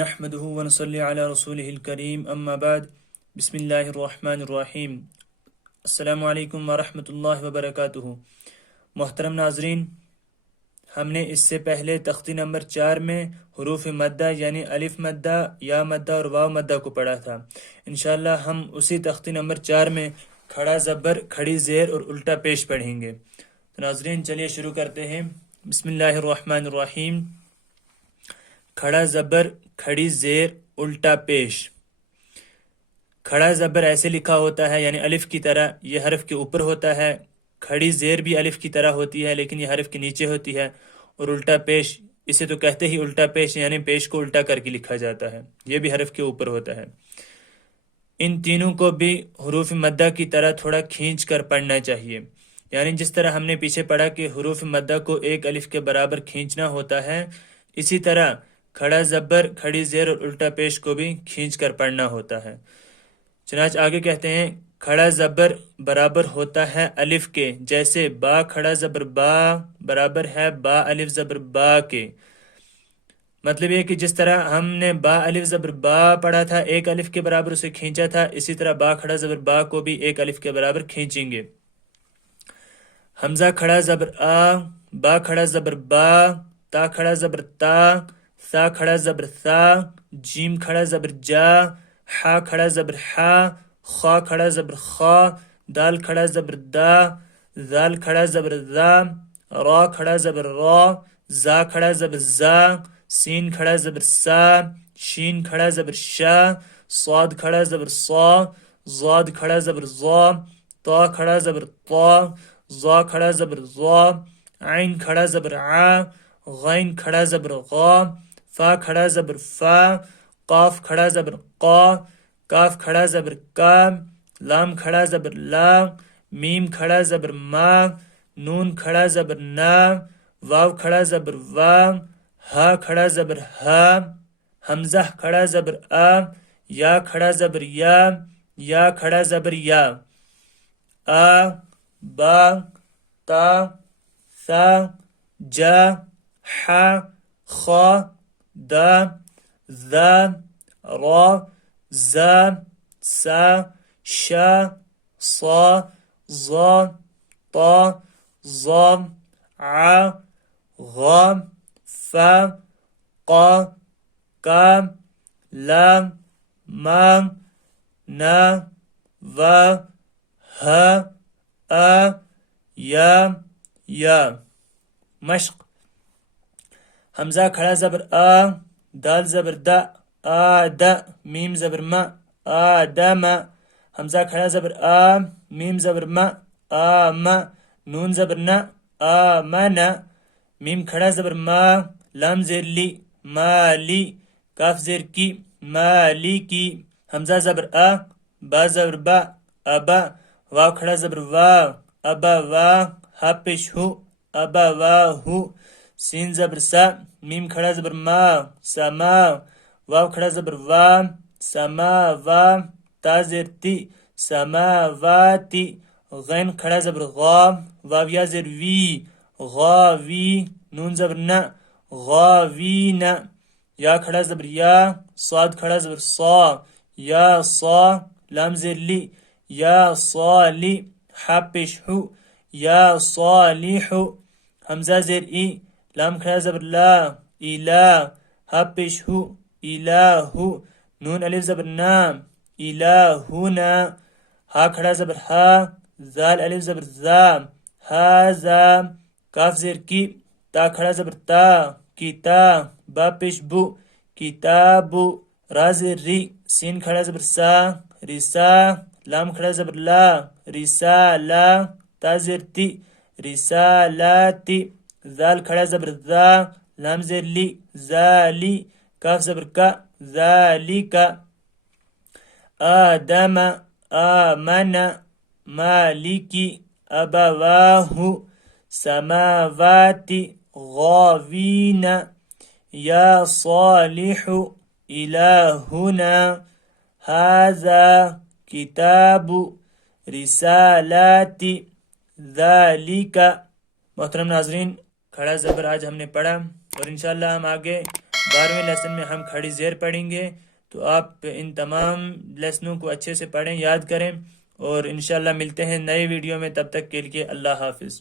نحمده ونصلي على رسوله الكريم اما بعد بسم اللہ الرحمن الرحیم السلام علیکم ورحمۃ اللہ وبرکاتہ۔ محترم ناظرین، ہم نے اس سے پہلے تختی نمبر 4 میں حروف مدہ یعنی الف مدہ، یا مدہ اور واو مدہ کو پڑھا تھا۔ انشاءاللہ ہم اسی تختی نمبر 4 میں کھڑا زبر، کھڑی زیر اور الٹا پیش پڑھیں گے۔ تو ناظرین چلیے شروع کرتے ہیں۔ بسم اللہ الرحمن الرحیم۔ کھڑا زبر، کھڑی زیر، الٹا پیش۔ کھڑا زبر ایسے لکھا ہوتا ہے یعنی الف کی طرح، یہ حرف کے اوپر ہوتا ہے۔ کھڑی زیر بھی الف کی طرح ہوتی ہے لیکن یہ حرف کے نیچے ہوتی ہے۔ اور الٹا پیش، اسے تو کہتے ہی الٹا پیش، یعنی پیش کو الٹا کر کے لکھا جاتا ہے، یہ بھی حرف کے اوپر ہوتا ہے۔ ان تینوں کو بھی حروف مدہ کی طرح تھوڑا کھینچ کر پڑھنا چاہیے، یعنی جس طرح ہم نے پیچھے پڑھا کہ حروف مدہ کو ایک الف کے برابر کھینچنا ہوتا ہے، اسی طرح کھڑا زبر، کھڑی زیر اور الٹا پیش کو بھی کھینچ کر پڑھنا ہوتا ہے۔ چنانچہ آگے کہتے ہیں کھڑا زبر برابر ہوتا ہے الف کے، جیسے با کھڑا زبر با برابر ہے با الف زبر با کے۔ مطلب یہ کہ جس طرح ہم نے با الف زبر با پڑھا تھا، ایک الف کے برابر اسے کھینچا تھا، اسی طرح با کھڑا زبر با کو بھی ایک الف کے برابر کھینچیں گے۔ حمزہ کھڑا زبر آ، با کھڑا زبر با، تا کھڑا زبر تا، ثا کھڑا زبر ثا، جیم کھڑا زبر جا، حا کھڑا زبر حا، خا کھڑا زبر خا، دال کھڑا زبر دا، ذال کھڑا زبر ذا، را کھڑا زبر را، زا کھڑا زبر زا، سین کھڑا زبر سا، شین کھڑا زبر شا، صاد کھڑا زبر صا، ضاد کھڑا زبر ضا، طا کھڑا زبر طا، ظا کھڑا زبر ظا، عین کھڑا زبر عا، غین کھڑا زبر غا، فا کھڑا زبر فا، قاف کھڑا زبر قا، کاف کھڑا زبر کا، لام کھڑا زبر لا، میم کھڑا زبر ما، نون کھڑا زبر نا، واو کھڑا زبر وا، ہا کھڑا زبر ہا، حمزہ کھڑا زبر آ، یا کھڑا زبر یا کھڑا زبر یا، آ، با، تا، ثا، جا، حا، خا، دا، ذا، را، زا، سا، شا، صا، ظا، طا، ظا، عا، غا، فا، قا، کا، لام، ما، نا، وا، ہا، آ، یا۔ مشق۔ حمزہ کھڑا زبر آ، دال زبر دا، آد، میم زبر ما، آدم، حمزہ کھڑا زبر آ، میم زبر ما، آم، نون زبر نا، آمن، میم کھڑا زبر ما، لام زیر لی، مالی، کاف زیر کی، مالی کی، حمزہ زبر آ، با زبر با، ابا، واو کھڑا زبر وا، ابا وا، ہا پیش ہو، ابا وا ہو، سین زبر سا، میم کھڑا زبر ما، سما، واو کھڑا زبر وا، سما وا، تا زیر تی، سما واتی، غین کھڑا زبر غا، واو یا زیر وی، غاوی، نون زبر نا، غاوین، یا کھڑا زبر یا، صاد کھڑا زبر صا، یا صا، لام زیر لی، یا صالی، حا پیش ہو، یا صالح، حمزہ زیر ای، لام کھڑا زبر لا، الہ، ہا پیش ہو، الہ، نون الف زبر نا، الہنا، ہا کھڑا زبر ہا، ذال الف زبر ذا، ہاذا، کاف زیر کی، تا کھڑا زبر تا، کتا، با پیش بو، کتاب، را زیر ری، سین کھڑا زبر سا، رسا، لام کھڑا زبر لا، رسالہ، تا زیر تی، رسالاتی، ذال کھڑا زبر ذا، لام زیر لی، ذالی، کاف زبر کا، ذالک، آدم، آمن، مالکی، ابواہ، سماواتی، غاوین، یا صالح، الہنا، ھذا کتاب، رسالاتی، ذالک۔ محترم ناظرین، کھڑا زبر آج ہم نے پڑھا اور انشاءاللہ ہم آگے 12ویں لیسن میں ہم کھڑی زیر پڑھیں گے، تو آپ ان تمام لیسنوں کو اچھے سے پڑھیں، یاد کریں، اور انشاءاللہ ملتے ہیں نئے ویڈیو میں، تب تک کے لیے اللہ حافظ۔